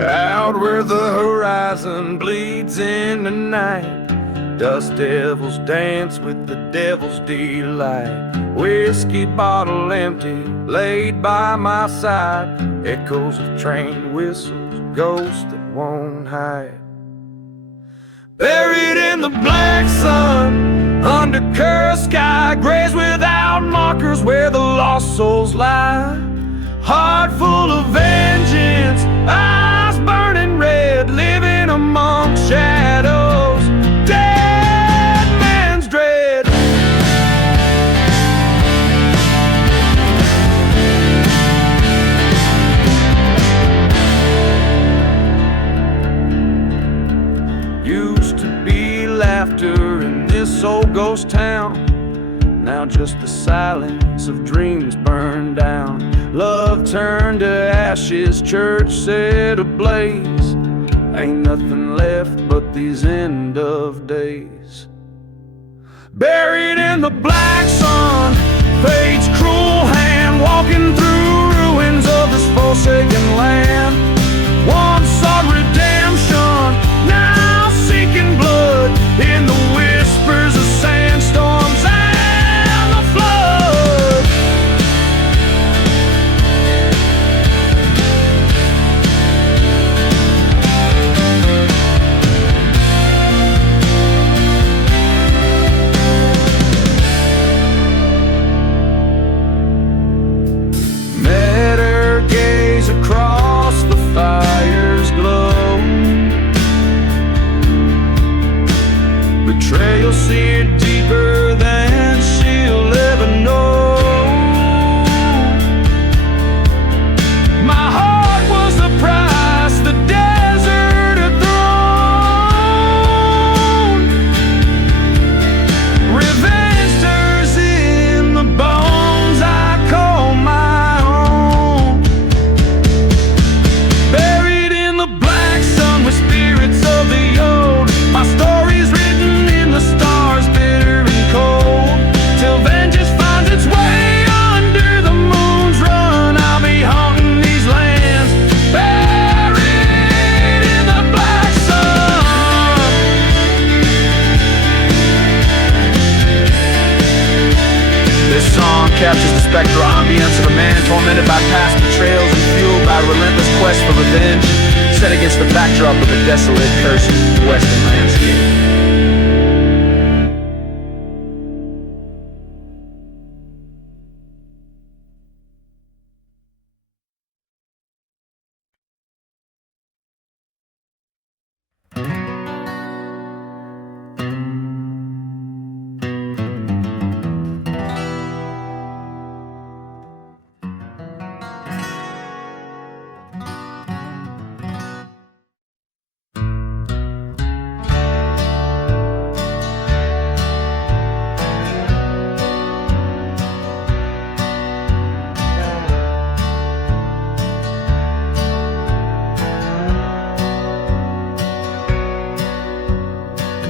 Out where the horizon bleeds in the night, dust devils dance with the devil's delight. Whiskey bottle empty, laid by my side. Echoes of train whistles, ghosts that won't hide. Buried in the black sun, under cursed sky, graves without markers where the lost souls lie. Heart full of vengeance, eyes burning red, living among shadows, dead man's dread. Used to be laughter in this old ghost town, now just the silence of dreams burned down. Love turned to ashes, church set ablaze. Ain't nothing left but these end of days. Buried in the black sun, fate's cruel hand, walking through ruins of this forsaken land. Once sought redemption, now seeking blood in the whispers of sandstorms and the flood. Met her gaze across the fire's glow. Betrayal seared deeper than she'll ever know. My heart was the price the desert had thrown. Revenge stirs in the bones I call my own. Buried in the black sun with spirits of the old, my story's written in the stars, bitter and cold. Till vengeance finds its way under the moon's run, I'll be haunting these lands, buried in the black sun. This song captures the spectral ambience of a man tormented by past betrayals and fueled by a relentless quest for revenge, set against the backdrop of a desolate, cursed western landscape.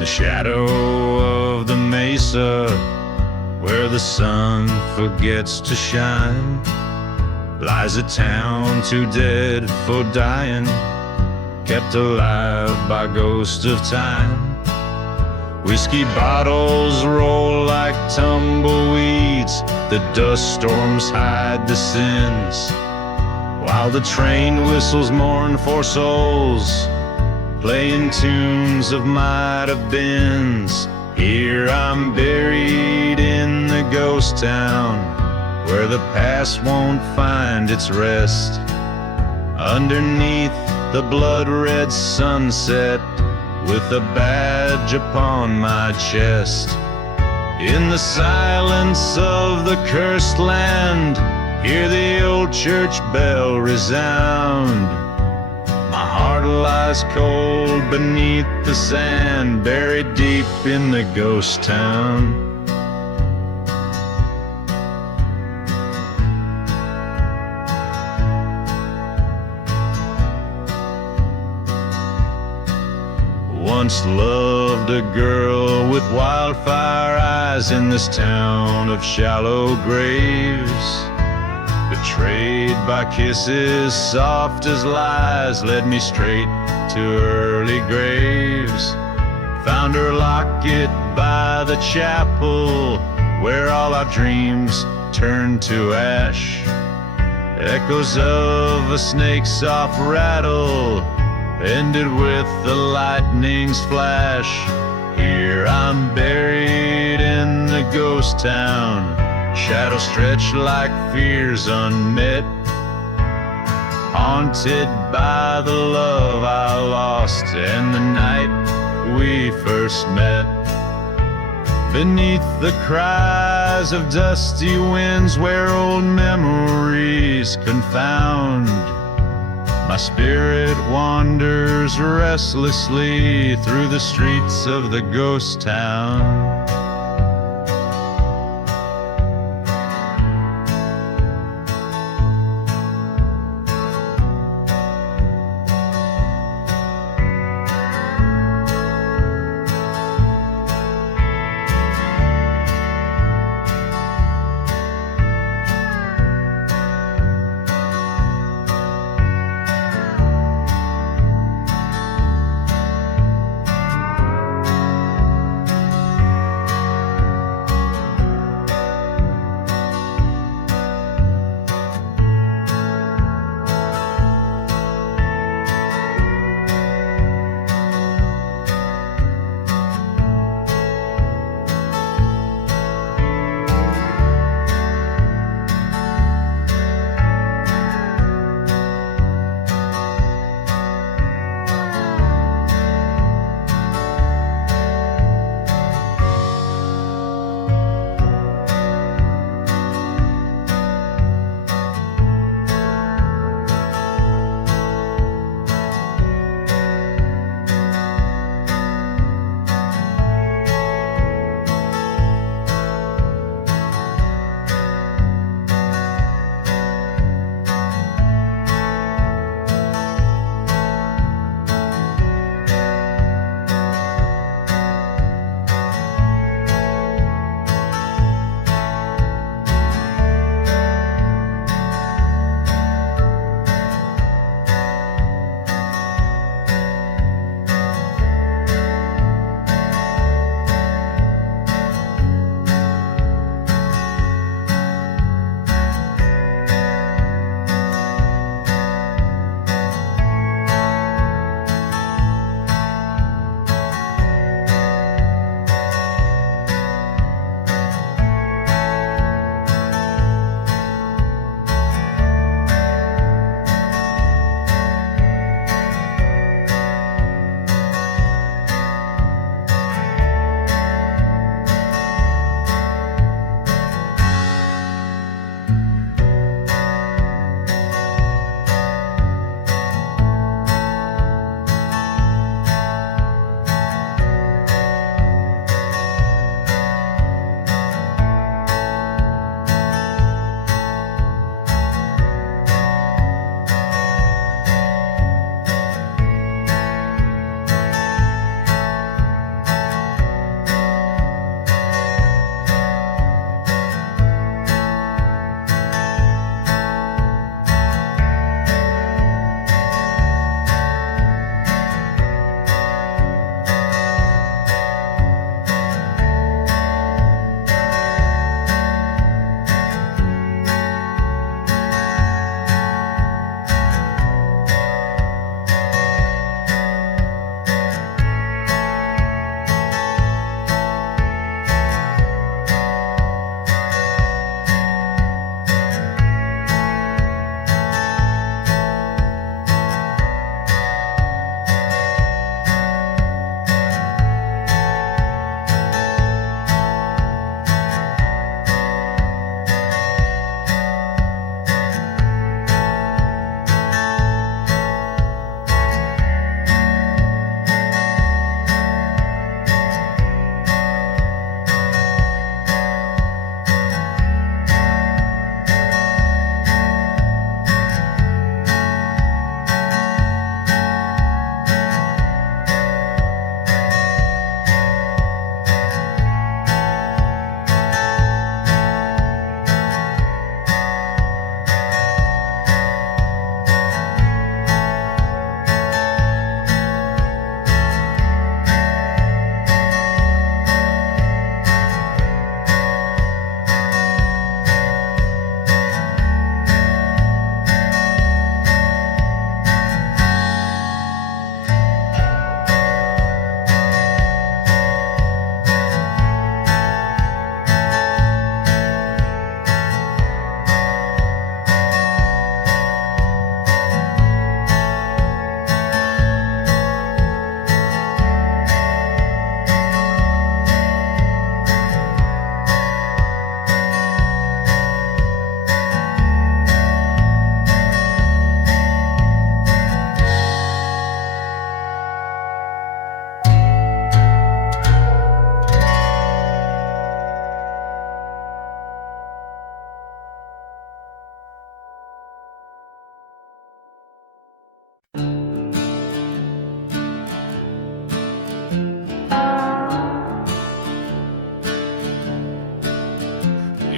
Shadow of the mesa, where the sun forgets to shine, lies a town too dead for dying, kept alive by ghosts of time. Whiskey bottles roll like tumbleweeds, the dust storms hide the sins, while the train whistles mourn for souls, playing tunes of might have beens. Here I'm buried in the ghost town, where the past won't find its rest. Underneath the blood-red sunset, with a badge upon my chest. In the silence of the cursed land, hear the old church bell resound. My heart lies cold beneath the sand, buried deep in the ghost town. Once loved a girl with wildfire eyes in this town of shallow graves. Betrayed by kisses soft as lies, led me straight to early graves. Found her locket by the chapel, where all our dreams turned to ash. Echoes of a snake's soft rattle ended with the lightning's flash. Here I'm buried in the ghost town, shadows stretch like fears unmet, haunted by the love I lost and the night we first met. Beneath the cries of dusty winds where old memories confound, my spirit wanders restlessly through the streets of the ghost town.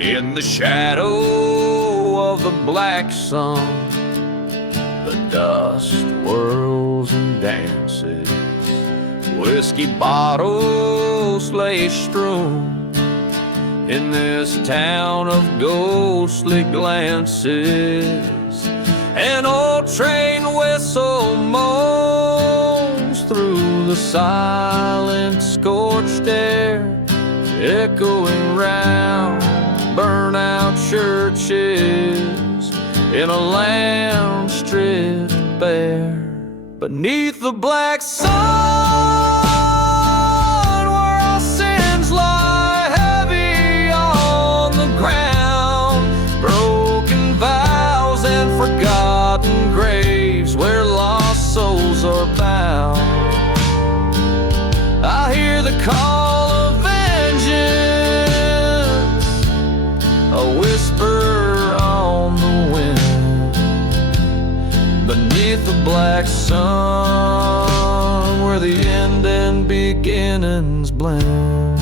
In the shadow of the black sun, the dust whirls and dances. Whiskey bottles lay strewn in this town of ghostly glances. An old train whistle moans through the silent scorched air, echoing round burnout churches in a land stripped bare. Beneath the black sun, where our sins lie heavy on the ground, broken vows and forgotten graves where lost souls are bound. I hear the call of vengeance, a whisper on the wind. Beneath the black sun, where the end and beginnings blend.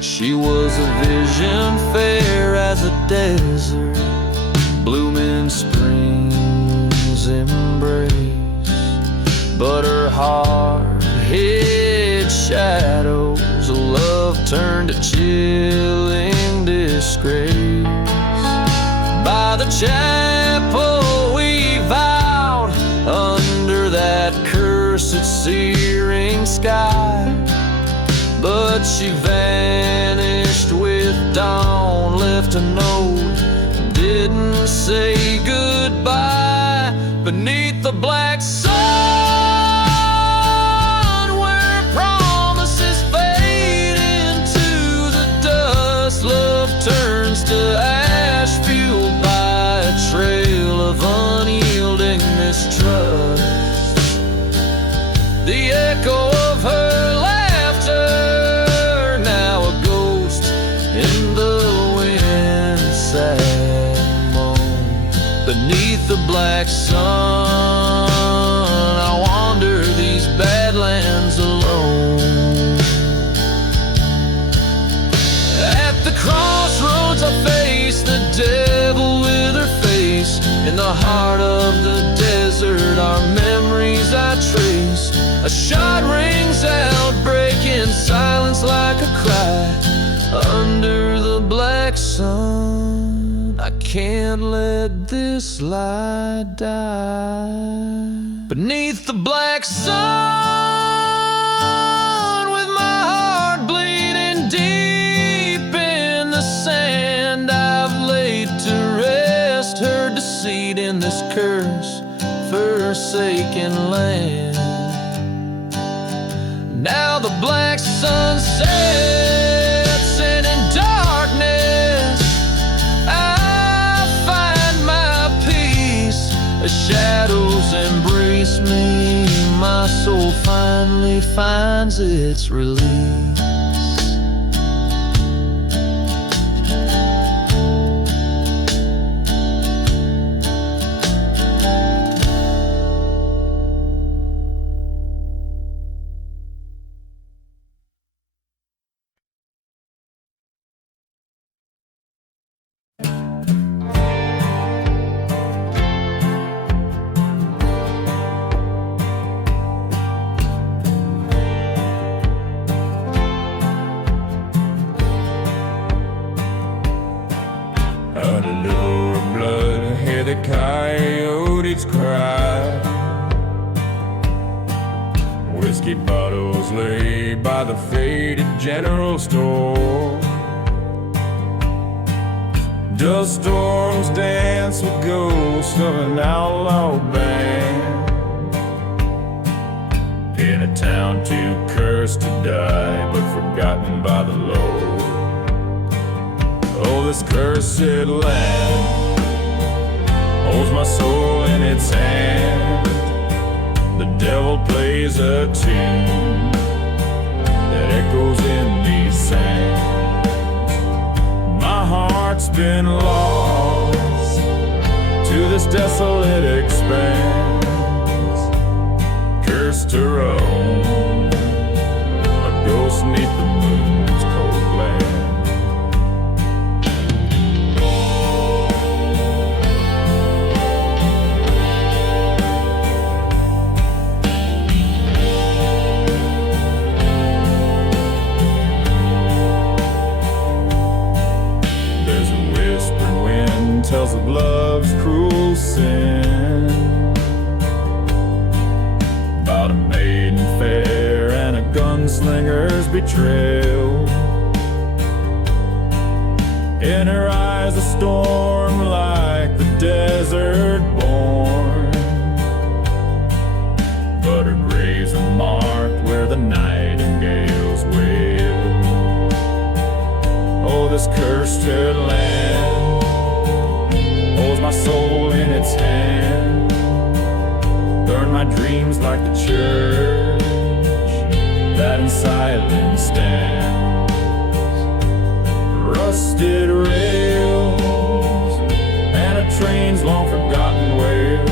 She was a vision fair as a desert, blooming spring's embrace. But her heart hid shadows, a love turned to chilling disgrace. By the chapel we vowed, under that cursed searing sky. But she vanished with dawn, left a note, didn't say goodbye. Beneath the black sun, where promises fade into the dust, love turns to ash, fueled by a trail of unyielding mistrust. The echo of her laughter, now a ghost in the wind, sad moan. Beneath the black sun, I wander these badlands alone. At the crossroads I face the devil with her face. In the heart of the desert our memories I trace. A shot rings out, breaking silence like a cry. Under the black sun, I can't let this lie die. Beneath the black sun, with my heart bleeding deep in the sand, I've laid to rest her deceit in this cursed, forsaken land. Now the black sun sets, and in darkness I find my peace. As shadows embrace me, my soul finally finds its release. Coyotes cry. Whiskey bottles lay by the faded general store. Dust storms dance with ghosts of an outlaw band. In a town too cursed to die, but forgotten by the Lord. Oh, this cursed land holds my soul in its hand. The devil plays a tune that echoes in these sands. My heart's been lost to this desolate expanse, cursed to roam, a ghost 'neath the moon's cold glance. trail. In her eyes a storm like the desert born, but her graves are marked where the nightingales wail. Oh, this cursed land holds my soul in its hand, burn my dreams like the church that in silence stands. Rusted rails and a train's long forgotten wail,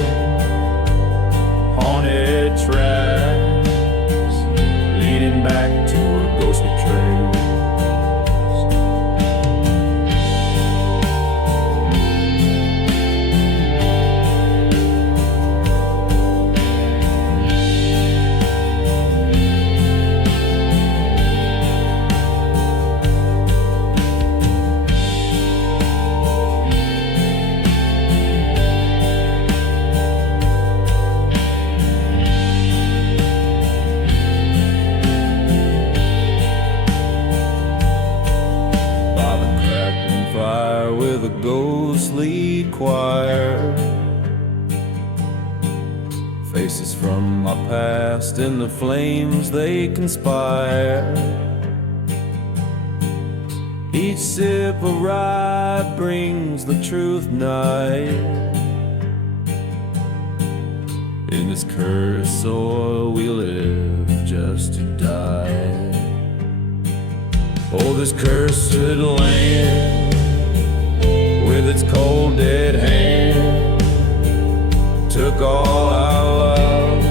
haunted tracks leading back to her ghostly trails. Ghostly choir, faces from my past in the flames they conspire. Each sip of rye brings the truth nigh. In this cursed soil we live just to die. Oh, this cursed land with its cold dead hand took all our love,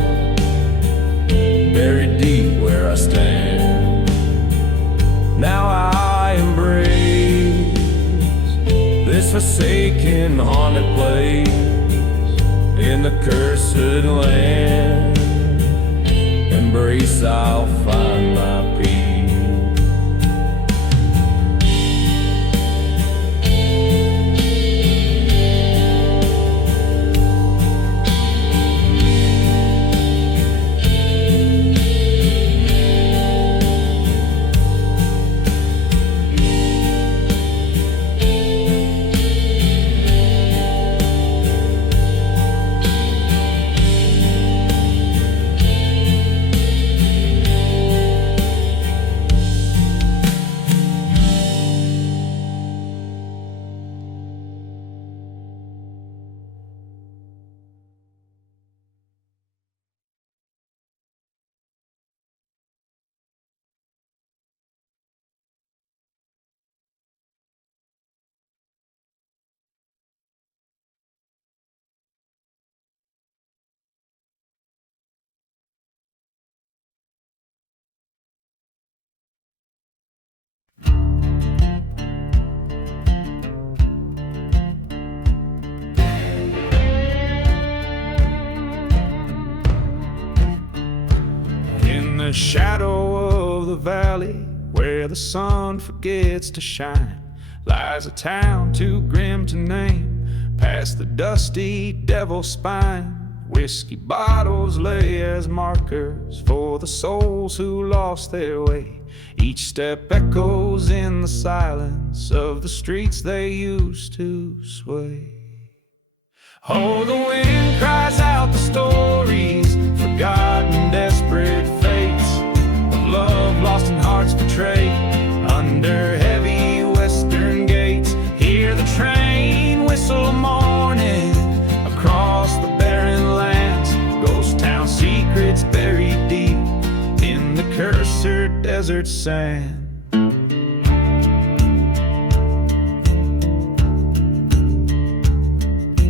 buried deep where I stand. Now I embrace this forsaken haunted place. In the cursed land, embrace I'll find my peace. The shadow of the valley where the sun forgets to shine lies a town too grim to name, past the dusty devil's spine. Whiskey bottles lay as markers for the souls who lost their way. Each step echoes in the silence of the streets they used to sway. Oh, the wind cries out the stories, forgotten desperate fates of love lost and hearts betrayed under heavy western gates. Hear the train whistle morning across the barren lands, ghost town secrets buried deep in the cursed desert sand.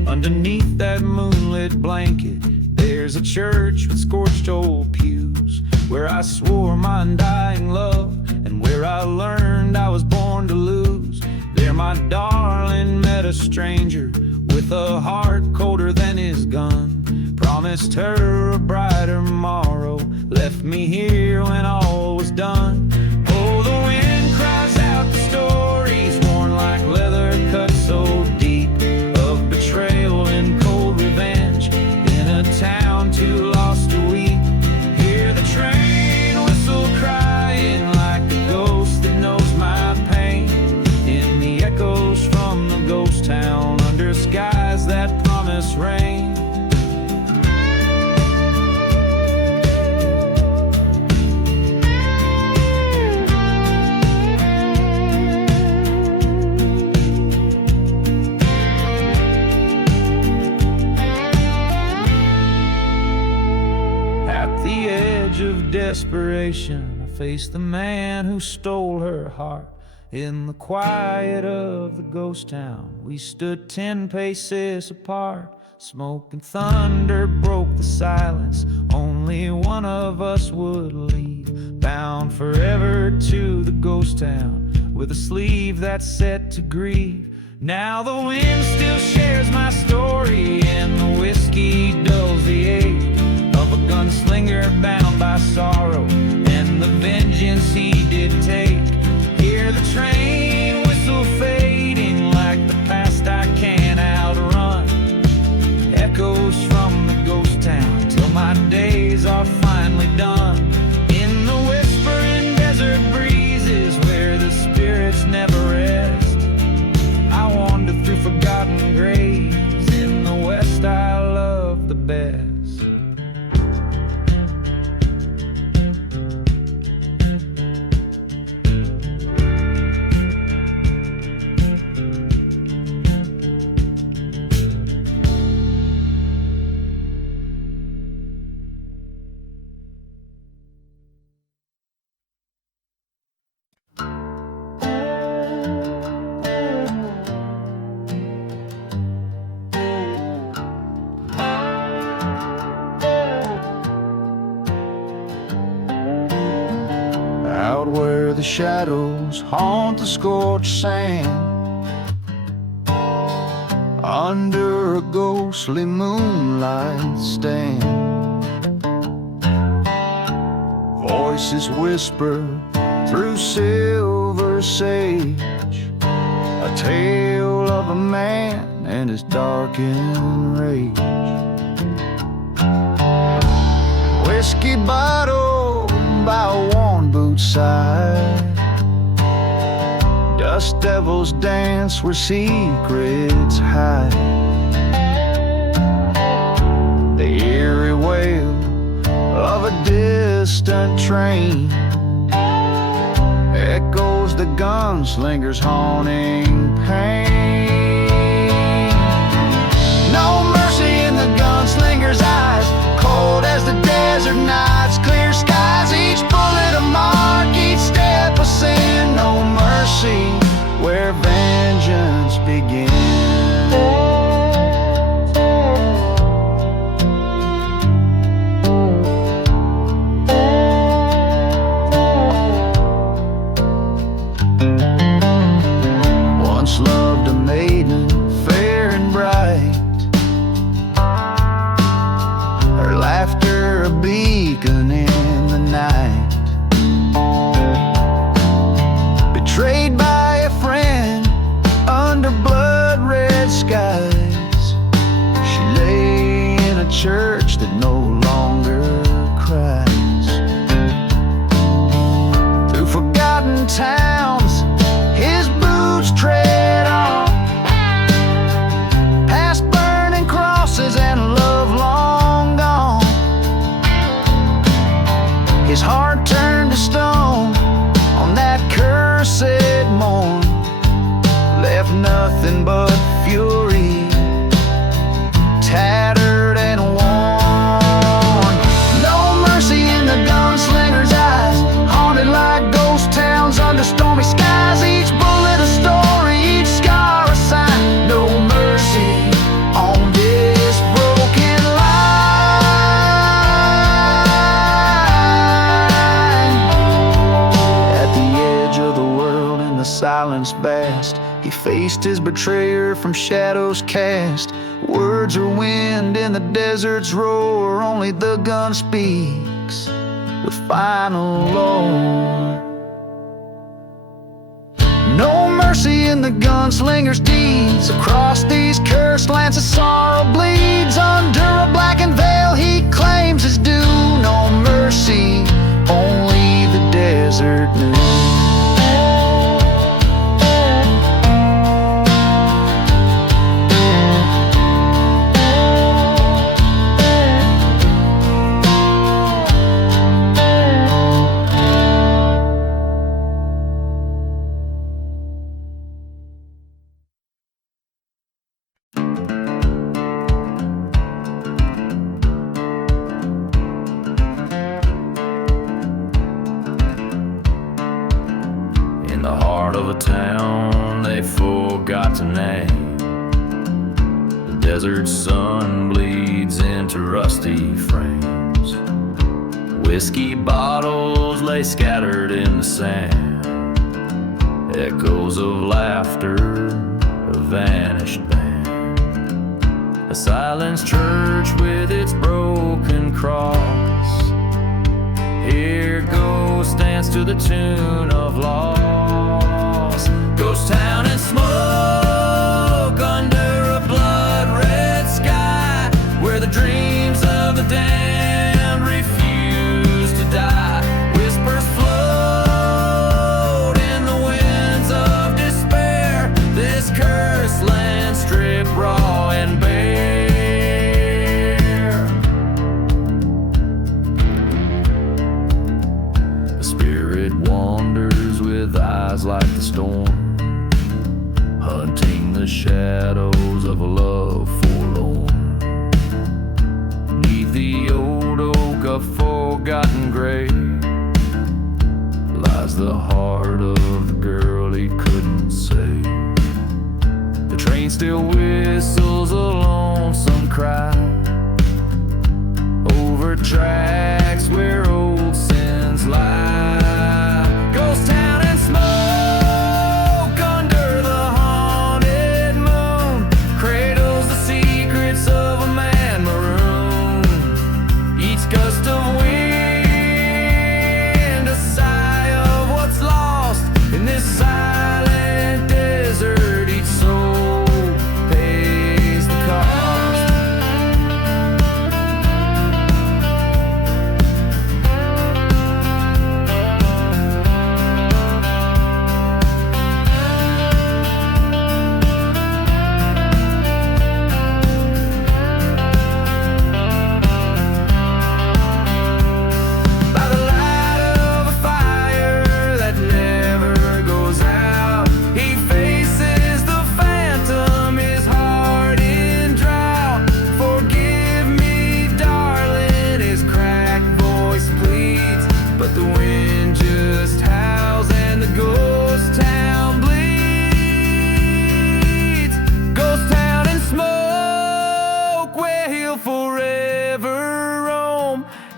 Underneath that moonlit blanket, there's a church with scorched old pews, where I swore my undying love, and where I learned I was born to lose. There my darling met a stranger with a heart colder than his gun. Promised her a brighter morrow, left me here when all was done. Oh, the wind cries out the stories worn like leather cut so deep, of betrayal and cold revenge in a town too lost to weep. Hear the train whistle crying like desperation, I faced the man who stole her heart. In the quiet of the ghost town, we stood 10 paces apart. Smoke and thunder broke the silence. Only one of us would leave, bound forever to the ghost town, with a sleeve that's set to grieve. Now the wind still shares my story, and the whiskey dulls the ache of a gunslinger bound by sorrow, and the vengeance he did take. Hear the train whistle fading like the past I can't outrun. Echoes from the ghost town till my days are finally done. In the whispering desert breezes where the spirits never rest, I wander through forgotten graves. In the west I love the best. Out where the shadows haunt the scorched sand, under a ghostly moonlight stand, voices whisper through silver sage, a tale of a man and his darkened rage. Whiskey bottle by a worn boot side, dust devils dance where secrets hide. The eerie wail of a distant train echoes the gunslinger's haunting pain. No mercy in the gunslinger's eyes, cold as the desert nights, clear skies, each bullet a mark, each step a sin. No mercy where vengeance begins. Once loved a maiden fair and bright, her laughter a beacon in the night. Betrayed by a friend under blood-red skies, she lay in a church that no longer cries. Through forgotten towns his boots tread on, past burning crosses and love long gone. His heart turned to stone on that cursed morn, left nothing but fury, tattered and worn. No mercy in the gunslinger's eyes, haunted like ghost towns under stormy skies, each bullet a story, each scar a sign. No mercy on this broken line. At the edge of the world in the silence vast, he faced his betrayer from shadows cast. Words are wind in the desert's roar, only the gun speaks with final lore. No mercy in the gunslinger's deeds, across these cursed lands of sorrow bleeds. Under a blackened veil he claims his due. No mercy, only the desert knew. in the heart of a town they forgot to name. The desert sun bleeds into rusty frames. Whiskey bottles lay scattered in the sand. Echoes of laughter, a vanished band. A silenced church with its broken cross. Here ghost dance to the tune of loss. Ghost town and smoke under a blood-red sky, where the dreams of the damned refuse to die. Whispers float in the winds of despair. This cursed land stripped raw and bare. With eyes like the storm, hunting the shadows of a love forlorn. Neath the old oak of forgotten grave lies the heart of the girl he couldn't save. The train still whistles a lonesome cry over tracks where old sins lie. Ghost town and smoke under the haunted moon cradles the secrets of a man maroon. Each gust of wind, a sigh of what's lost in this silent desert. Each soul pays the cost.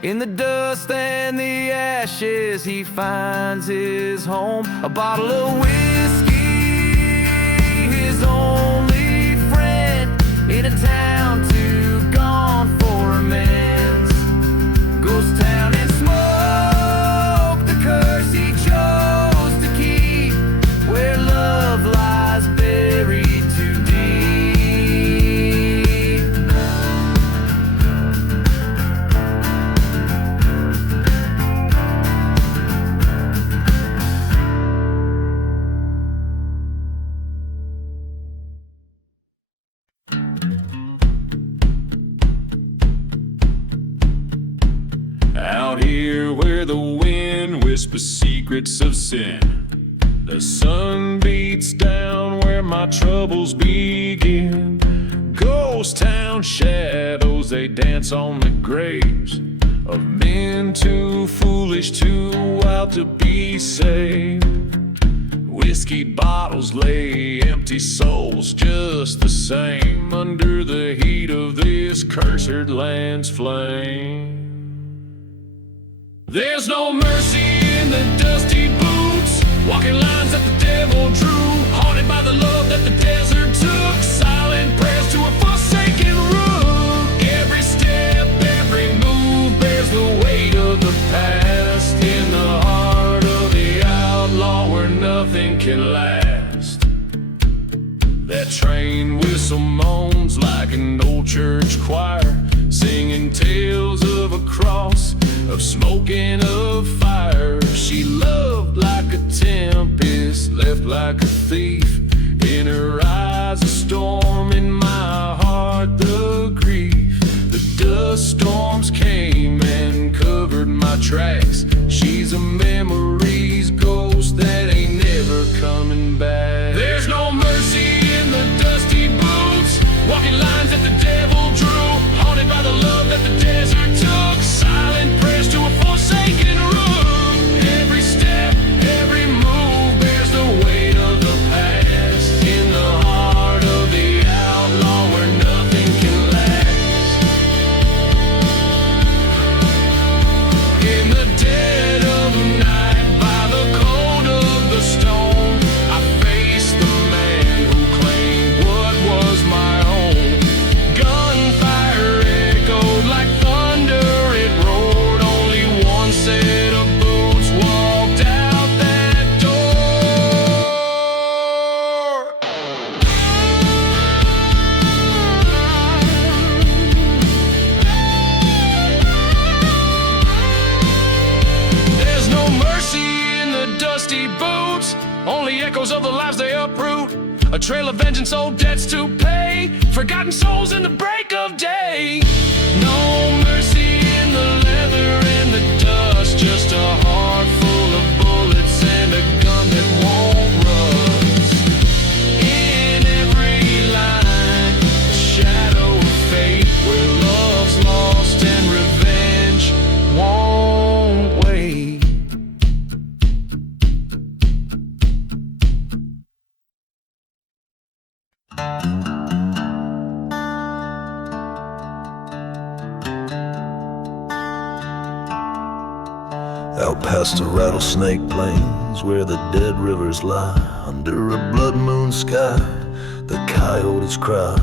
In the dust and the ashes he finds his home. A bottle of whiskey, his only friend, in a town too gone for amends. Ghost town and smoke, the curse he chose to keep, where love lies buried too deep. Out here where the wind whispers secrets of sin, the sun beats down where my troubles begin. Ghost town shadows, they dance on the graves of men too foolish, too wild to be saved. Whiskey bottles lay empty souls just the same under the heat of this cursed land's flame. There's no mercy in the dusty boots, walking lines that the devil drew, haunted by the love that the desert took, silent prayers to a forsaken root. Every step, every move bears the weight of the past, in the heart of the outlaw where nothing can last. That train whistle moans like an old church choir, singing tales of a cross, of smoke and of fire. She loved like a tempest, left like a thief. In her eyes a storm, in my heart the grief. The dust storms came and covered my tracks. She's a memory's ghost that ain't never coming back. There's no mercy in the dusty boots, walking lines that the devil drew, haunted by the love that the desert took, silent prayers to a forsaken room. Every step, every move bears the the echoes of the lives they uproot. A trail of vengeance, old debts to pay. Forgotten souls in the break of day. No mercy in the leather and the dust. Just a heart full of bullets and a gun that won't rust. In every line, a shadow of fate, where love's lost and revenge won't wait. Out past the rattlesnake plains, where the dead rivers lie, under a blood moon sky, the coyotes cry.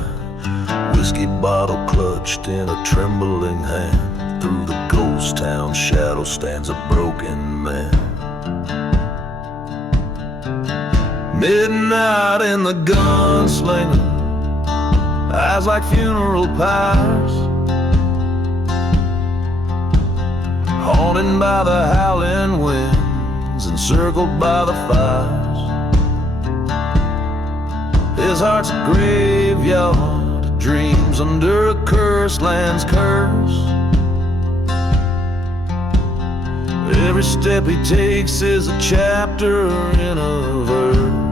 Whiskey bottle clutched in a trembling hand, through the ghost town shadow stands a broken man. Midnight in the gunslinger, eyes like funeral pyres, haunted by the howling winds, encircled by the fires. His heart's a graveyard of dreams under a cursed land's curse. Every step he takes is a chapter in a verse.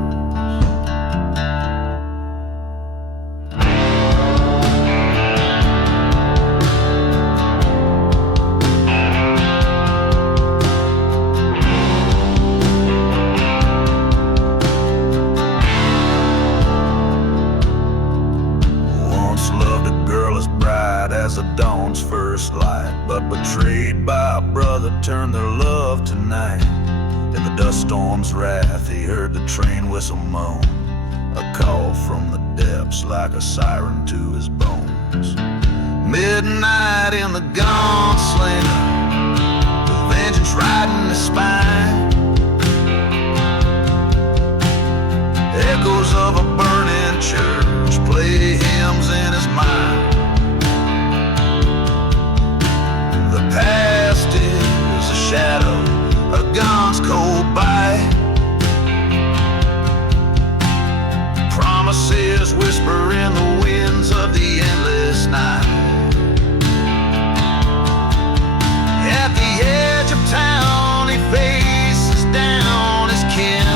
As the dawn's first light, but betrayed by a brother, turned their love to night. In the dust storm's wrath, he heard the train whistle moan, a call from the depths like a siren to his bones. Midnight in the gunslinger, with vengeance riding his spine. Echoes of a burning church play hymns in his mind. The past is a shadow, a gun's cold bite. Promises whisper in the winds of the endless night. At the edge of town, he faces down his kin.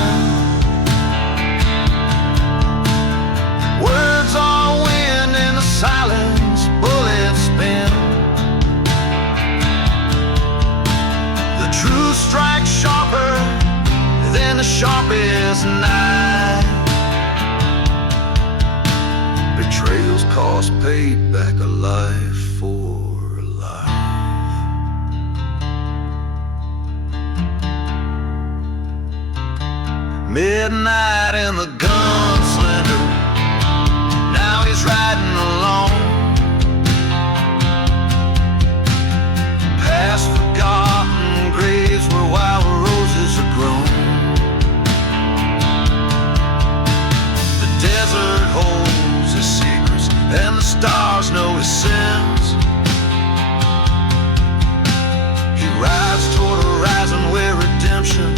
Words are wind in the silence, bullets spin. Truth strikes sharper than the sharpest knife. Betrayals cost payback, a life for a life. Midnight in the gunslinger, now he's riding alone. Past forgotten graves where wild roses are grown. The desert holds his secrets and the stars know his sins. He rides toward a horizon where redemption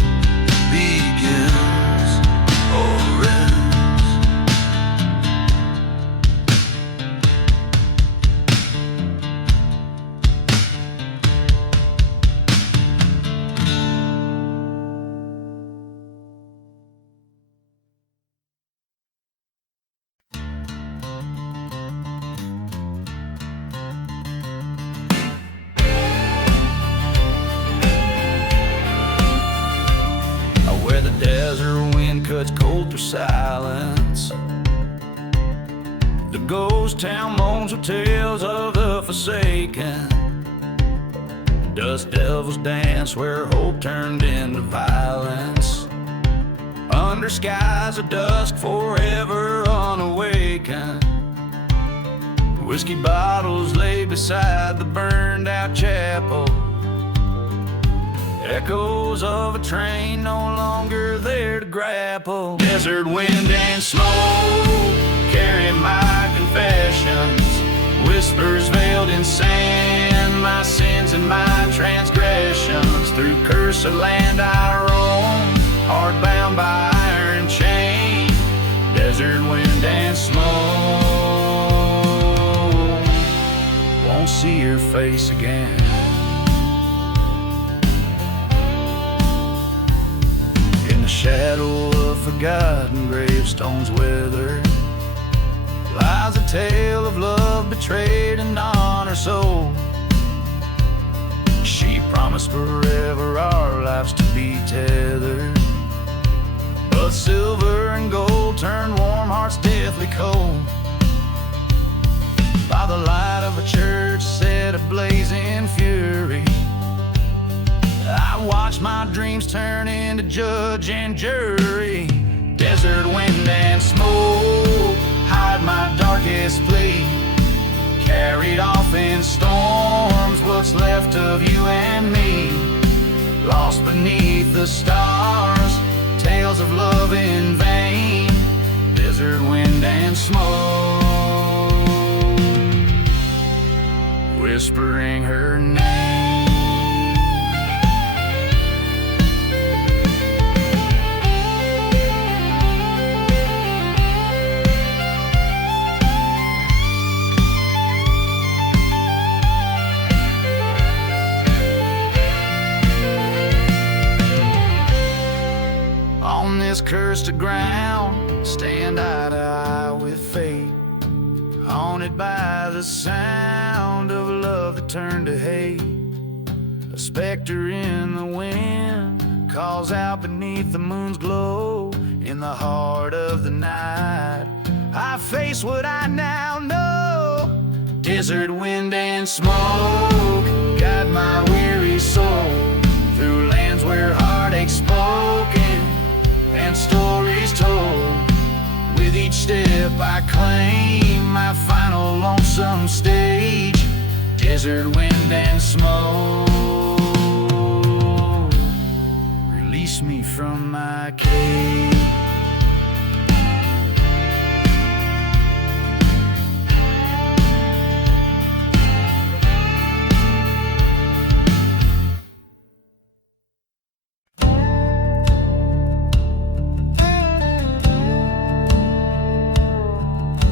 begins or ends. Desert wind cuts Colter silence. The ghost town moans with tales of the forsaken. Dust devils dance where hope turned into violence. Under skies of dusk forever unawakened. Whiskey bottles lay beside the burned out chapel. Echoes of a train no longer there to grapple. Desert wind and smoke carry my confessions. Whispers veiled in sand, my sins and my transgressions. Through cursed land I roam, heart bound by iron desert wind and smoke. Won't see your face again. In the shadow of forgotten gravestones weathered lies a tale of love betrayed and honor sold. She promised forever our lives to be tethered, but silver and gold turned warm hearts deathly cold. By the light of a church set ablaze in fury, I watched my dreams turn into judge and jury. Desert wind and smoke hide my darkest plea, carried off in storms what's left of you and me. Lost beneath the stars, tales of love in vain. Desert wind and smoke, whispering her name. On this cursed ground, stand eye to eye with fate, haunted by the sound of love that turned to hate. A specter in the wind calls out beneath the moon's glow. In the heart of the night, I face what I now know. Desert wind and smoke guide my weary soul through lands where heartache's spoken and stories told. With each step I claim my final lonesome stage. Desert wind and smoke, release me from my cage.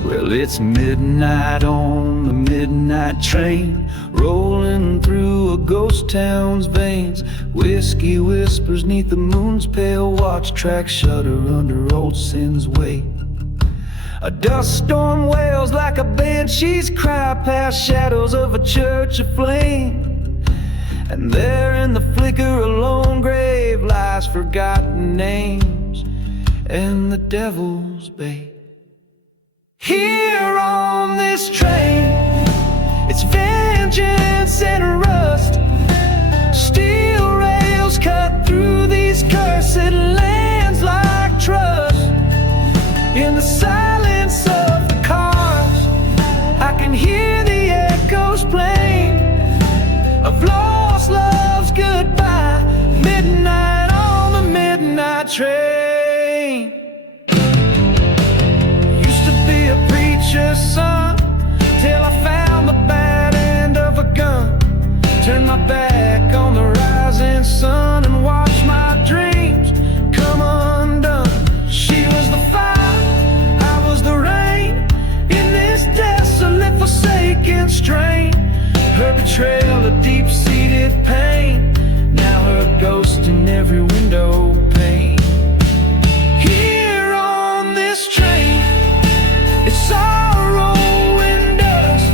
Well, it's midnight on the midnight train, rolling through a ghost town's veins. Whiskey whispers neath the moon's pale watch, tracks shudder under old sin's weight. A dust storm wails like a banshee's cry past shadows of a church aflame. And there in the flicker a lone grave lies forgotten names and the devil's bait. Here on this train, it's vengeance and rust. Steel rails cut through these cursed lands like trust. In the silence of the cars, I can hear the echoes plain of lost love's goodbye. Midnight on the midnight train. Son, till I found the bad end of a gun. Turned my back on the rising sun and watched my dreams come undone. She was the fire, I was the rain, in this desolate forsaken strain. Her betrayal a deep-seated pain, now her ghost in every window pane. Here on this train, it's sorrow and dust.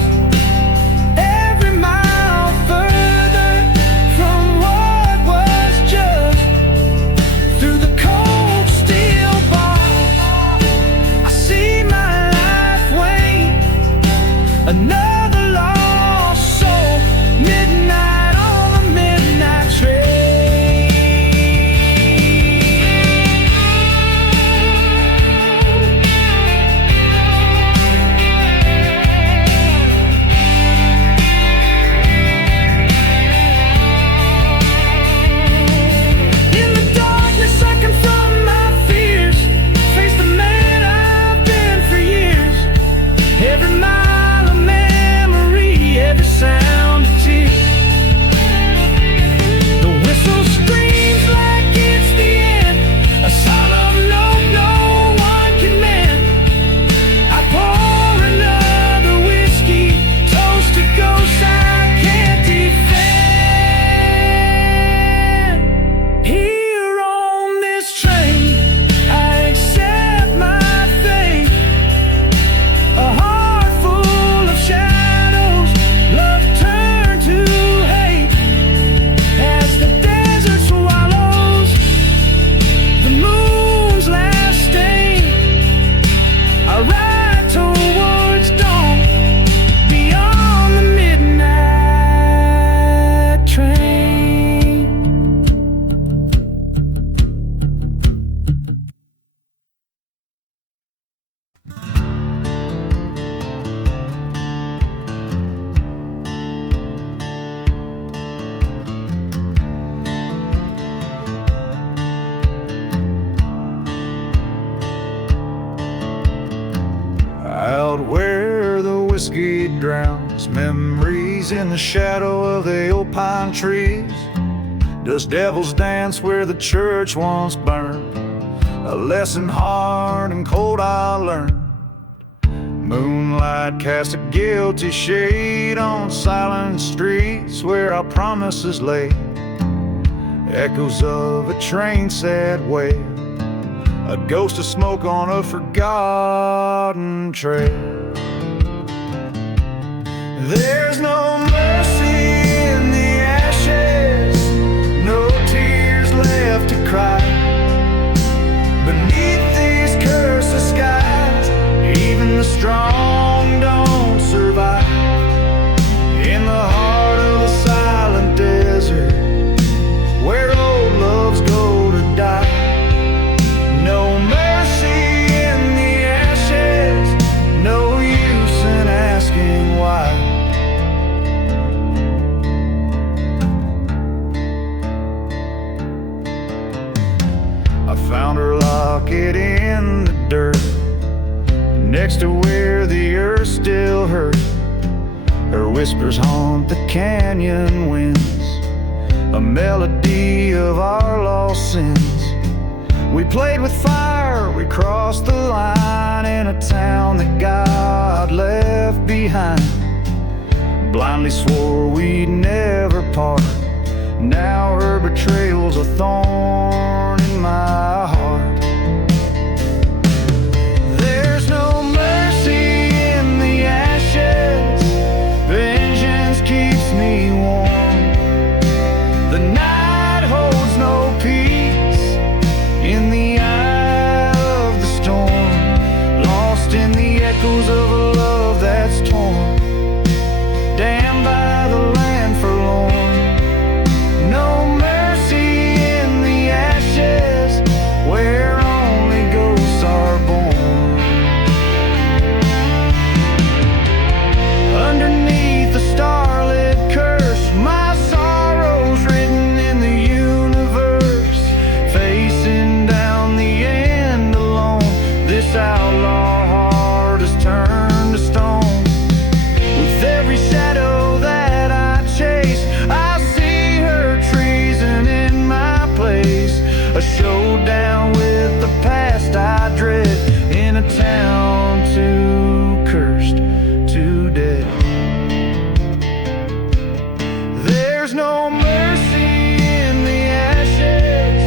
Every mile further out where the whiskey drowns, memories in the shadow of the old pine trees. Does devils dance where the church once burned? A lesson hard and cold I learned. Moonlight cast a guilty shade on silent streets where our promises lay. Echoes of a train sad wail, a ghost of smoke on a forgotten trail. There's no mercy in the ashes, no tears left to cry. Beneath these cursed skies, even the strong don't survive. In the heart of the silent desert, where old loves go to die. No mercy in the ashes, no use in asking why. I found her locket in the dirt, next to where the earth still hurt. Her whispers haunt the canyon winds, a melody of our lost sins. We played with fire, we crossed the line in a town that God left behind. Blindly swore we'd never part, now her betrayal's a thorn in my heart. There's no mercy in the ashes, vengeance keeps me warm. The night holds no peace in the eye of the storm, lost in the echoes of a love that's torn, damned by the land forlorn. No mercy in the ashes, where only ghosts are born. Underneath the starlit curse, my sorrow's written in the universe. Facing down the end alone, this outlaw heart has turned to stone. With every shadow that I chase, I see her treason in my place. A showdown with the past I dread, in a town too cursed, too dead. There's no mercy in the ashes,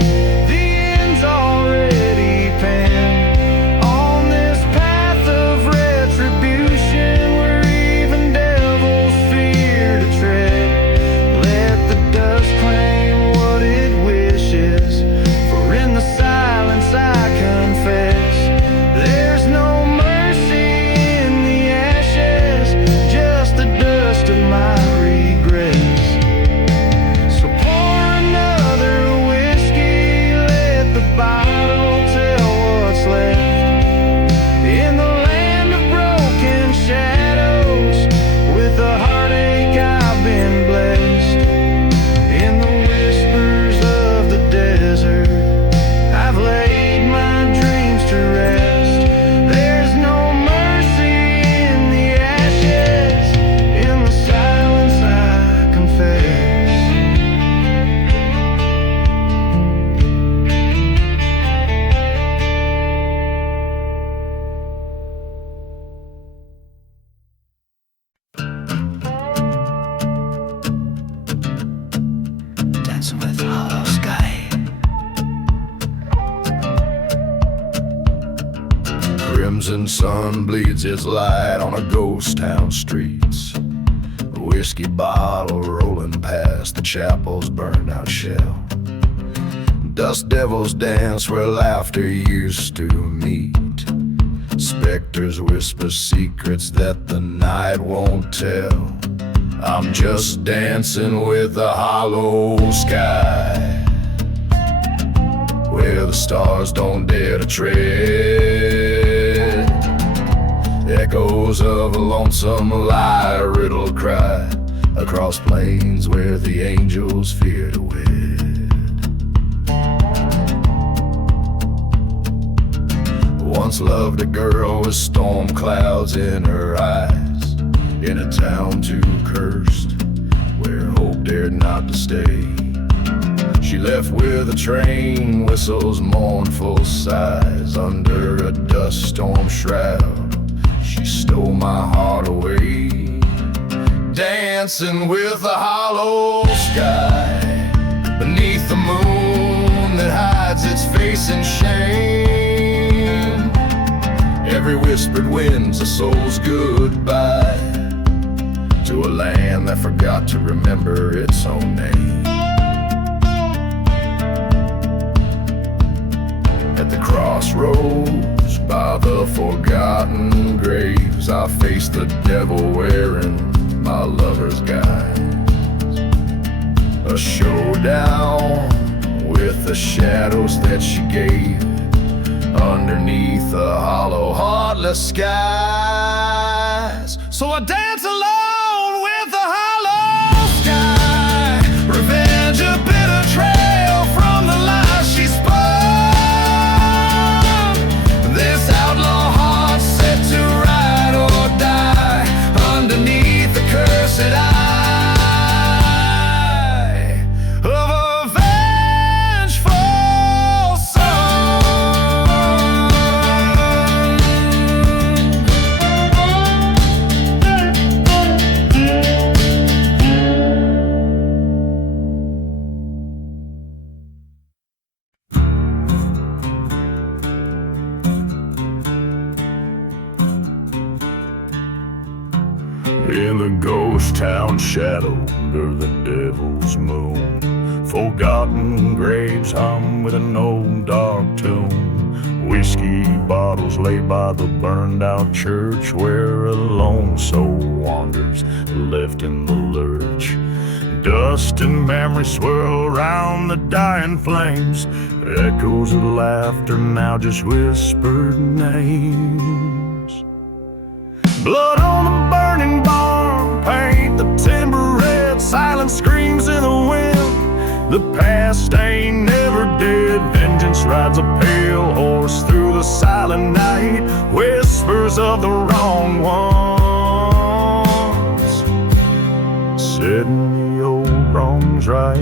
the end's already penned. On this path of retribution, where even devils fear to tread, let the dust claim what it wishes, for in the silence I confess. There's no mercy in the ashes, just the dust of my regrets. So pour another whiskey, let the bottle tell what's left. In the land of broken shadows, with a heartache I've been blessed. In the whispers of the desert, I've laid my dreams to rest. There's no mercy in the ashes, in the silence I confess. Dancing with the hollow sky. Crimson sun bleeds its light on a ghost town streets. A whiskey bottle rolling past the chapel's burned out shell. Dust devils dance where laughter used to meet. Specters whisper secrets that the night won't tell. I'm just dancing with a hollow sky, where the stars don't dare to tread. Echoes of a lonesome lie, a riddle cry, across plains where the angels fear to wed. once loved a girl with storm clouds in her eyes, in a town too cursed, where hope dared not to stay. She left with a train whistle's mournful sighs. Under a dust storm shroud, she stole my heart away. Dancing with a hollow sky, beneath the moon that hides its face in shame. Every whispered wind's a soul's goodbye to a land that forgot to remember its own name. At the crossroads by the forgotten graves, I faced the devil wearing my lover's guise. A showdown with the shadows that she gave underneath the hollow, heartless skies. So I dance alone with the hollow sky. Revenge, a bitter trail from the lies she spun. This outlaw heart set to ride or die underneath the cursed eye of a vengeful sun. In the ghost town shadow under the devil's moon, forgotten graves hum with an old dark tune. Whiskey bottles lay by the burned out church, where a lone soul wanders, left in the lurch. Dust and memory swirl around the dying flames, echoes of laughter now just whispered names. Blood on the burning barn, paint the timber red, silent screams in the wind. The past ain't never dead, vengeance rides a pale horse through the silent night, whispers of the wrong ones, setting the old wrongs right.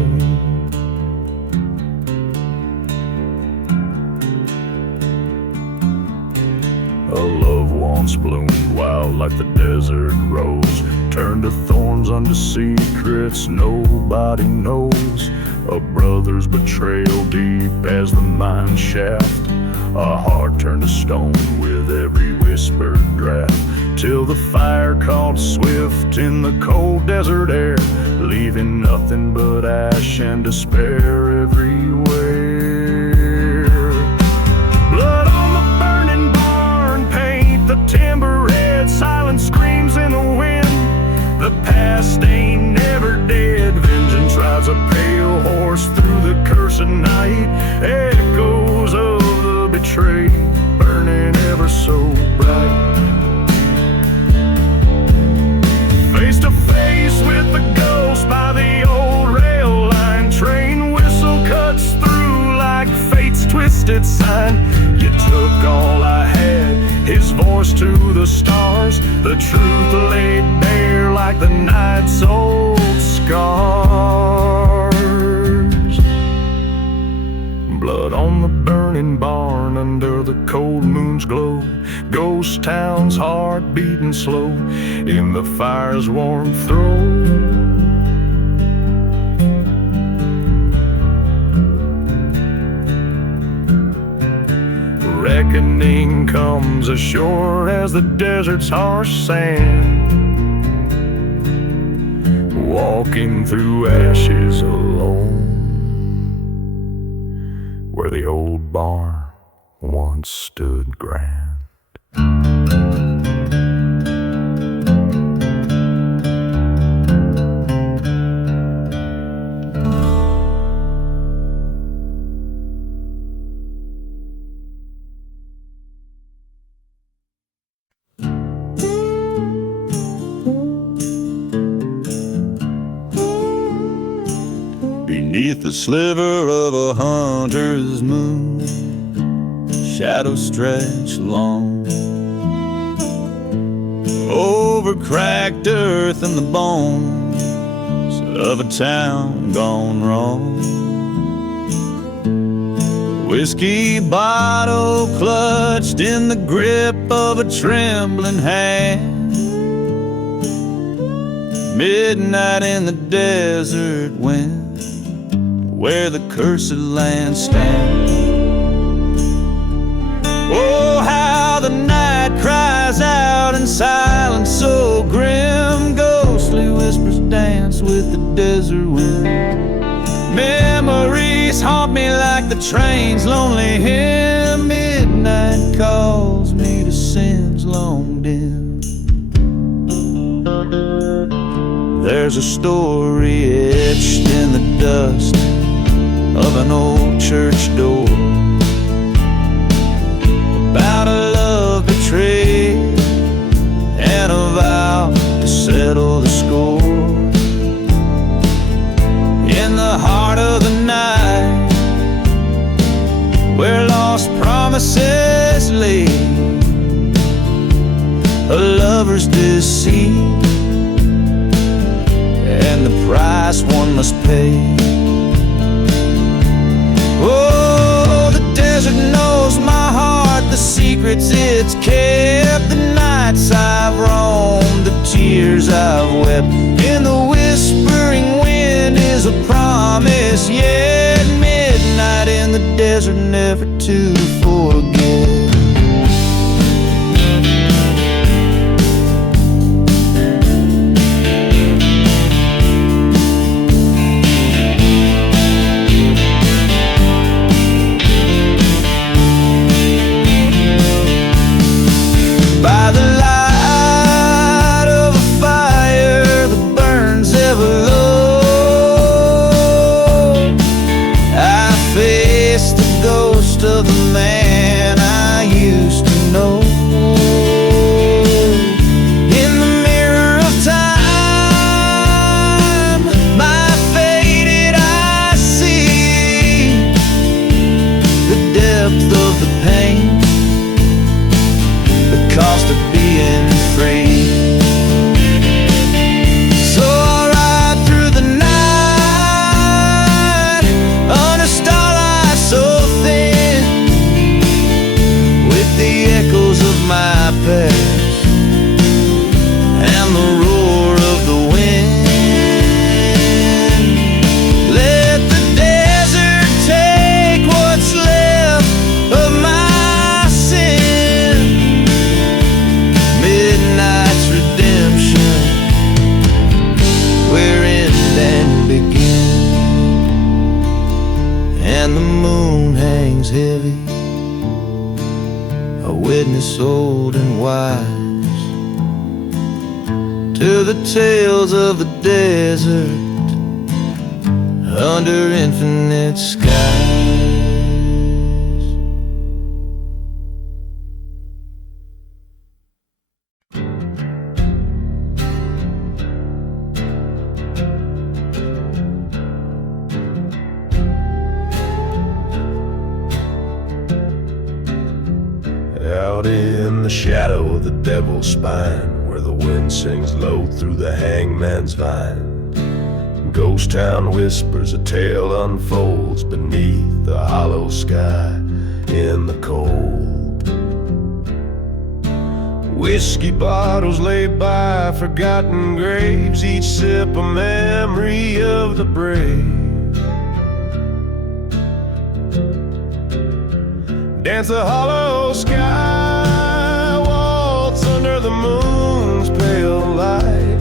A love once bloomed wild like the desert rose, turned to thorns unto secrets nobody knows. A brother's betrayal deep as the mine shaft, a heart turned to stone with every whispered draft, till the fire caught swift in the cold desert air, leaving nothing but ash and despair everywhere. Blood on the burning barn, paint the timber red, silent screams in the wind. The past ain't never dead, vengeance rides a pale horse through the cursed night, echoes of the betrayed burning ever so bright. Face to face with the ghost by the old rail line, train whistle cuts through like fate's twisted sign. You took all I had, his voice to the stars, the truth laid bare like the night's old scars. Blood on the burning barn under the cold moon's glow, ghost town's heart beating slow in the fire's warm throe. Reckoning comes as sure as the desert's harsh sand, walking through ashes alone, where the old barn once stood grand. Beneath the sliver of a hunter's moon, shadows stretch long over cracked earth and the bones of a town gone wrong. Whiskey bottle clutched in the grip of a trembling hand. Midnight in the desert wind, where the cursed land stands. Oh, how the night cries out in silence so grim. Ghostly whispers dance with the desert wind. Memories haunt me like the train's lonely hymn. Midnight calls me to sins long dim. There's a story etched in the dust of an old church door about a love betrayed and a vow to settle the score. In the heart of the night, where lost promises lay, a lover's deceit and the price one must pay. Oh, the desert knows my heart, the secrets it's kept, the nights I've roamed, the tears I've wept. In the whispering wind is a promise yet. Midnight in the desert, never to forget. By the light of a fire that burns ever low, I face the ghost of the man I used to know. In the mirror of time, my faded eyes see the depth of the pain, the cost of being free. So I'll ride through the night under starlight so thin, with the echoes of my past and the roar of the wind. Let the desert take what's left of my sin. Midnight's redemption, where end and begin. And the moon hangs heavy, a witness old and wise to the tales of the desert under infinite skies. Out in the shadow of the devil's spine, where the wind sings low through the hangman's vine, ghost town whispers, a tale unfolds beneath the hollow sky in the cold. Whiskey bottles laid by forgotten graves, each sip a memory of the brave. Dance a hollow sky, waltz under the moon's pale light,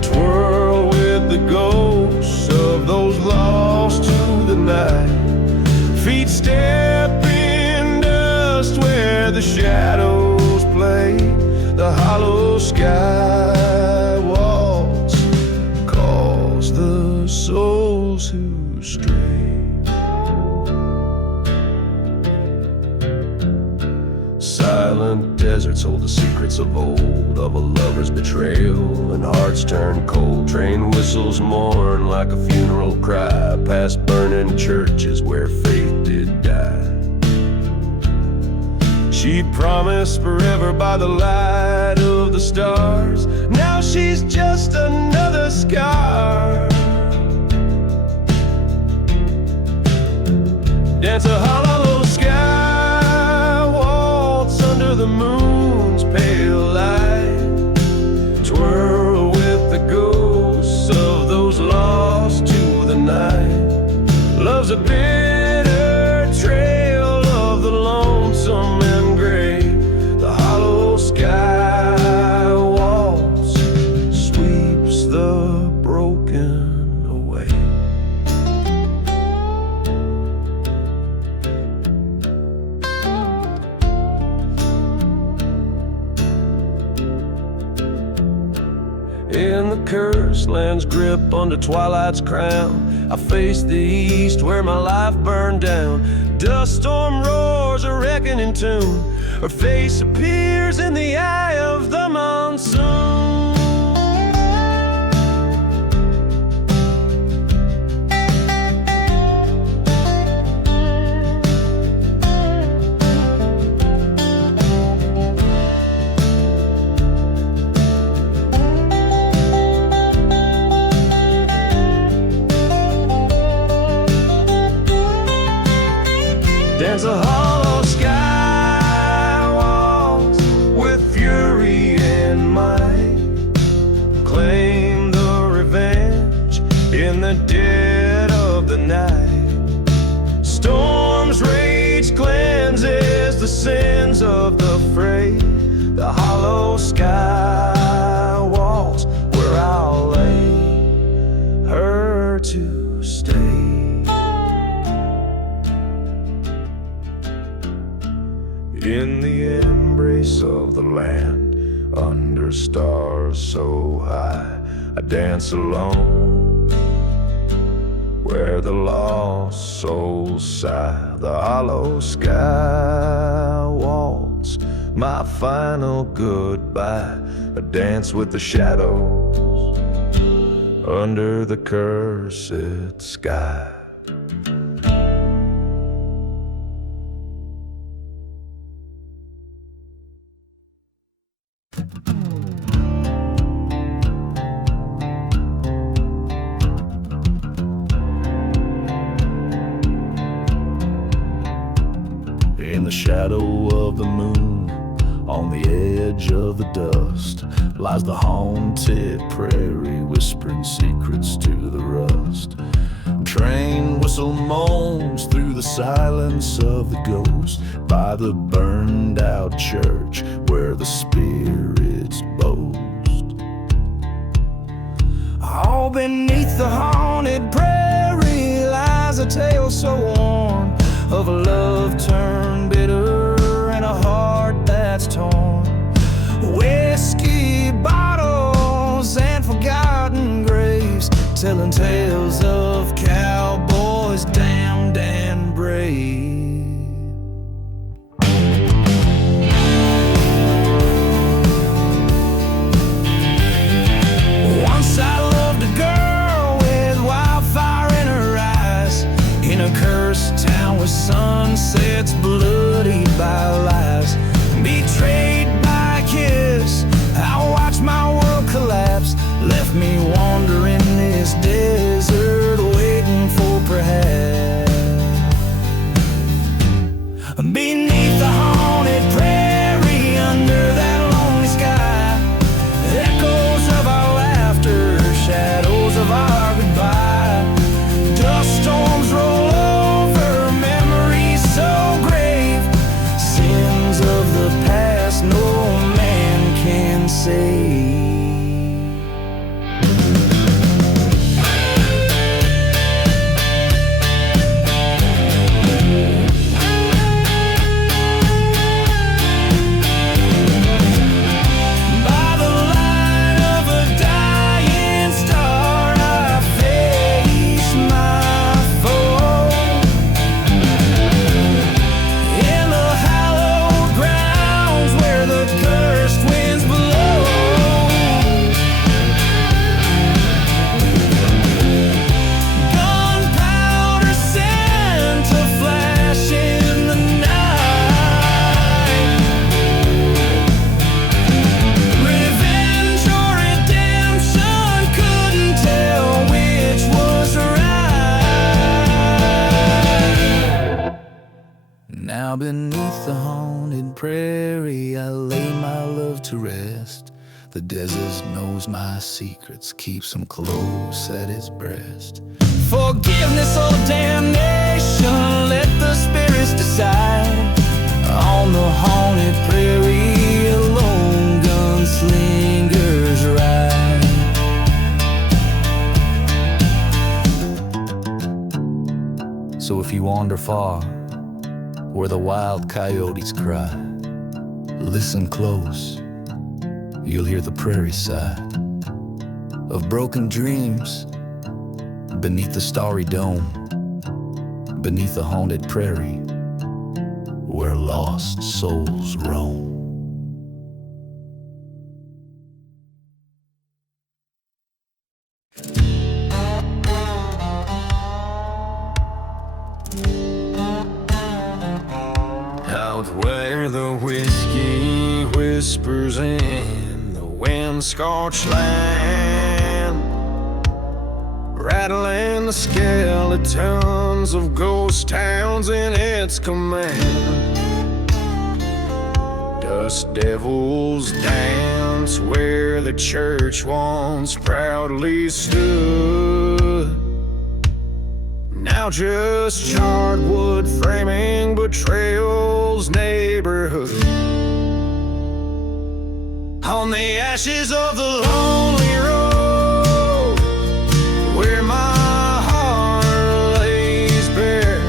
twirl with the ghosts of those lost to the night. Feet step in dust where the shadows play, the hollow sky waltz calls the souls who stray. Silent deserts hold the secrets of old, of a lover's betrayal, and hearts turn cold. Train whistles mourn like a funeral cry, past burning churches where faith did die. She promised forever by the light of the stars. Now she's just another scar. Dance a hollow sky waltz under the moon's pale light. Twirl with the ghosts of those lost to the night. Love's a bitter trail of the lonesome and gray. The hollow sky waltz sweeps the broken away. In the cursed land's grip under twilight's crown, I face the east where my life burned down. Dust storm roars a reckoning tune. Her face appears in the eye of the monsoon. There's a hollow sky waltz with fury in might. Claim the revenge in the dead of the night. Storms rage cleanses the sins of the fray. The hollow sky waltz where I'll lay her to stay. In the embrace of the land, under stars so high, I dance alone. Where the lost souls sigh, the hollow sky waltz, my final goodbye. I dance with the shadows under the cursed sky. In the shadow of the moon, on the edge of the dust, lies the haunted prairie, whispering secrets to the rust. Train whistle moans through the silence of the ghost, by the burned out church where the spirits boast. All beneath the haunted prairie lies a tale so worn, of a love turned bitter and a heart that's torn. Whiskey bottles and forgotten graves, telling tales of cowboys damned and brave. Once I loved a girl with wildfire in her eyes, in a cursed town with sunsets bloodied by lies. Betrayed by a kiss, I watched my world collapse, left me wandering this desert haunted prairie, I lay my love to rest. The desert knows my secrets, keeps them close at its breast. Forgiveness or damnation, let the spirits decide. On the haunted prairie, a lone gunslinger's ride. So if you wander far, where the wild coyotes cry, listen close, you'll hear the prairie sigh of broken dreams beneath the starry dome, beneath the haunted prairie, where lost souls roam. Out where the whiskey whispers in the wind-scorched land, rattling the skeletons of ghost towns in its command. Dust devils dance where the church once proudly stood. Now just charred wood framing betrayal's neighborhood. On the ashes of the lonely road, where my heart lays bare,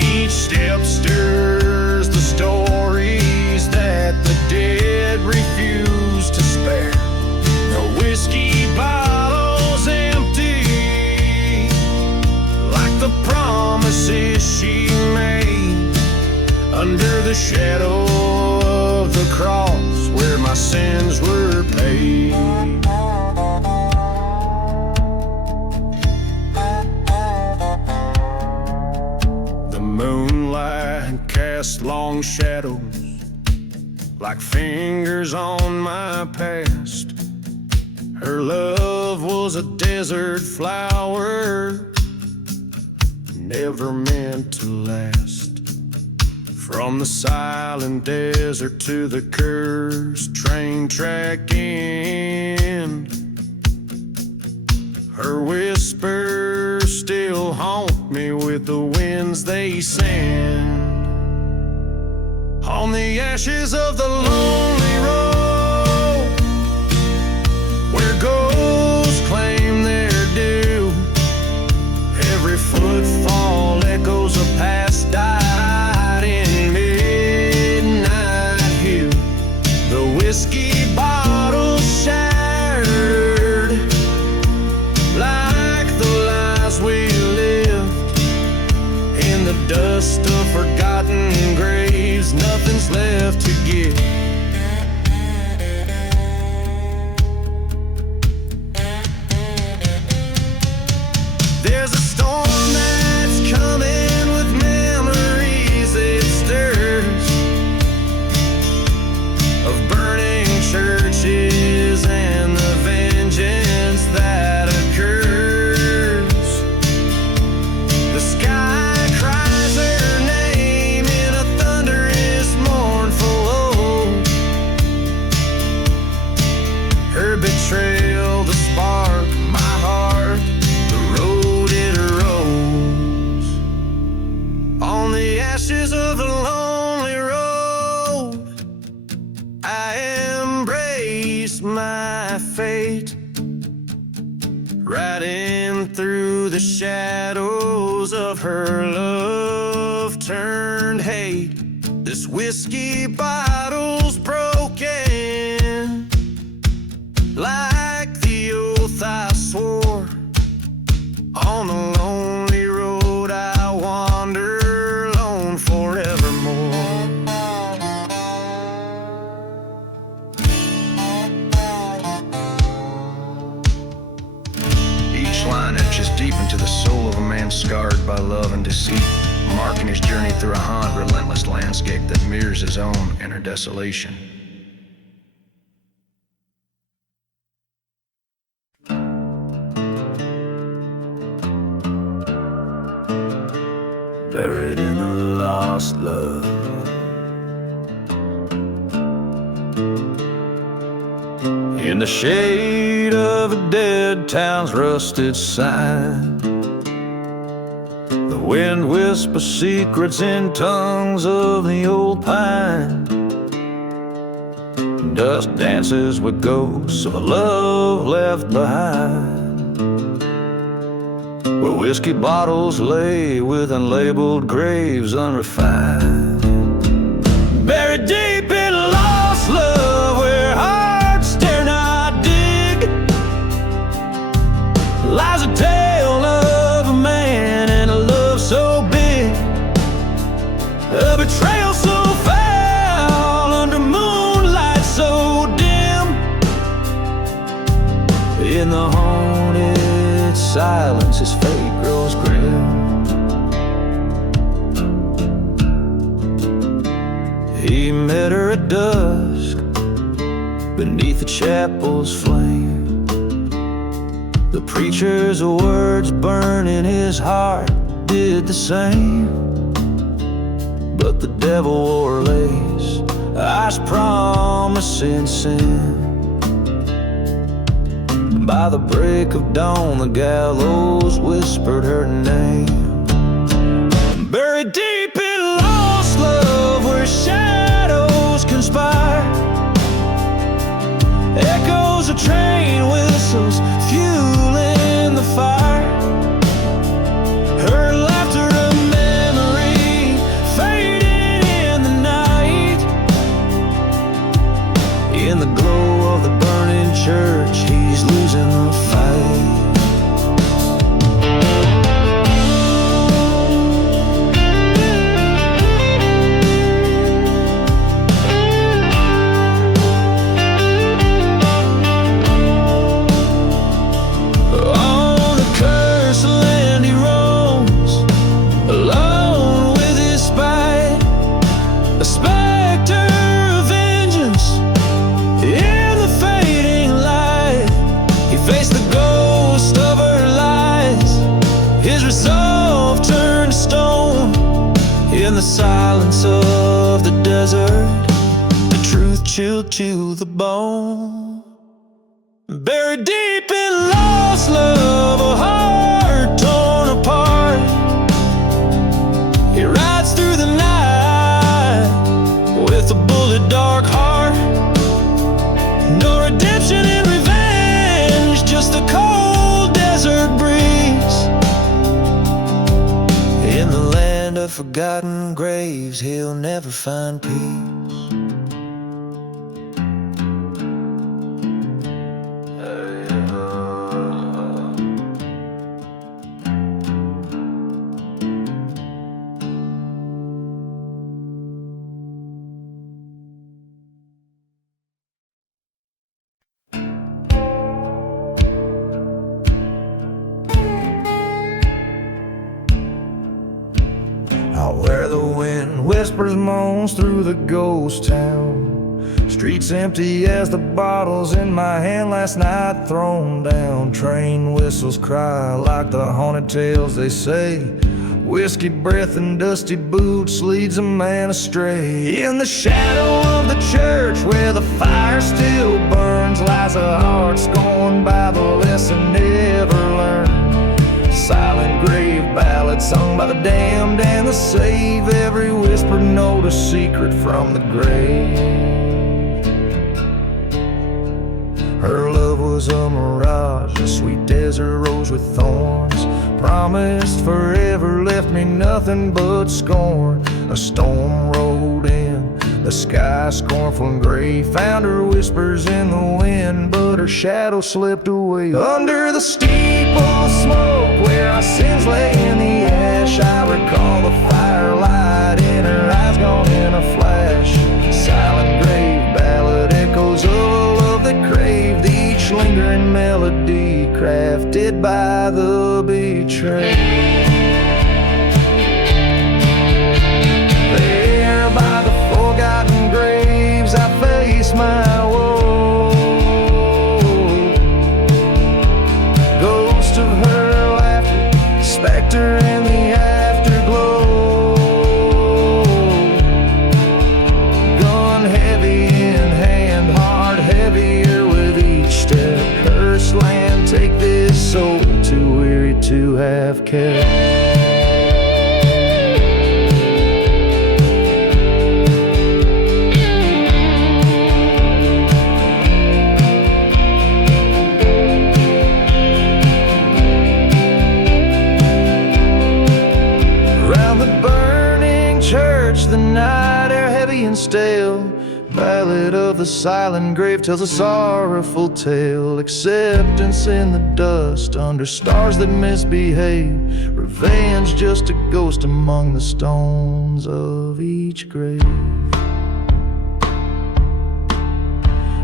each step stirs the stories that the dead refuse to spare. The whiskey bottle's empty, like the promises she made, under the shadow of the cross where my sins were paid. The moonlight cast long shadows like fingers on my past. Her love was a desert flower, never meant to last. From the silent desert to the cursed train track end, her whispers still haunt me with the winds they send. On the ashes of the lonely road, where ghosts claim their due, every footfall echoes a past died in midnight hue. The whiskey bottle shattered like the lives we lived. In the dust of forgotten graves, nothing's left to give. There's a storm that's coming with memories it stirs, of burning churches and the vengeance that occurs. The sky cries her name in a thunderous, mournful ode. Her betrayal, the spark, my heart, the road it arose. On the ashes of the lonely road, I embrace my fate, riding through the shadows of her love turned hate. This whiskey bottle's broken, like the oath I swore. On the lonely road I wander alone forevermore. Each line etches deep into the soul of a man scarred by love and deceit, marking his journey through a haunt, relentless landscape that mirrors his own inner desolation. Buried in a lost love, in the shade of a dead town's rusted sign. The wind whispers secrets in tongues of the old pine. Dust dances with ghosts of a love left behind, where whiskey bottles lay with unlabeled graves unrefined. Buried deep in lost love, where hearts dare not dig, lies a tale of a man and a love so big, a betrayal so foul under moonlight so dim. In the haunted silence, his fate grows grim. He met her at dusk beneath the chapel's flame. The preacher's words burning his heart did the same. But the devil wore lace, eyes promising sin. By the break of dawn, the gallows whispered her name. Buried deep in lost love, where shadows conspire, echoes of train whistles fueling the fire. Her laughter a memory fading in the night. In the glow of the burning church, he's losing the fight. On the cursed land he roams, alone with his spite, a specter of vengeance in the fading light. He faced the ghost of her lies, his resolve turned to stone. In the silence of the desert, the truth chilled to the bone. Buried deep in lost love, a heart torn apart, he rides through the night with a bullet dark heart. No redemption in revenge, just a cold desert breeze. In the land of forgotten graves, he'll never find peace. Out where the wind whispers moans through the ghost town, streets empty as the bottles in my hand last night thrown down. Train whistles cry like the haunted tales they say. Whiskey breath and dusty boots leads a man astray. In the shadow of the church where the fire still burns, lies a heart scorned by the lesson never learned. Silent grave ballad sung by the damned and the saved, every whispered note a secret from the grave. Her love was a mirage, a sweet desert rose with thorns, promised forever, left me nothing but scorn. A storm rolled in, the sky scornful and gray, found her whispers in the wind, but her shadow slipped away. Under the steeple smoke where our sins lay in the ash, I recall the firelight in her eyes gone in a flash. Silent grave ballad echoes of a love that craved, each lingering melody crafted by the betrayed. There by the forgotten graves I face my woe, ghost of her laughter, specter in the afterglow, gun heavy in hand, heart heavier with each to have kept. The night air heavy and stale, ballad of the silent grave tells a sorrowful tale. Acceptance in the dust under stars that misbehave, revenge just a ghost among the stones of each grave.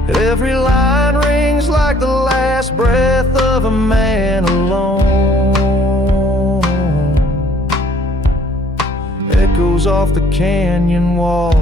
Every line rings like the last breath of a man alone. Echoes off the canyon wall,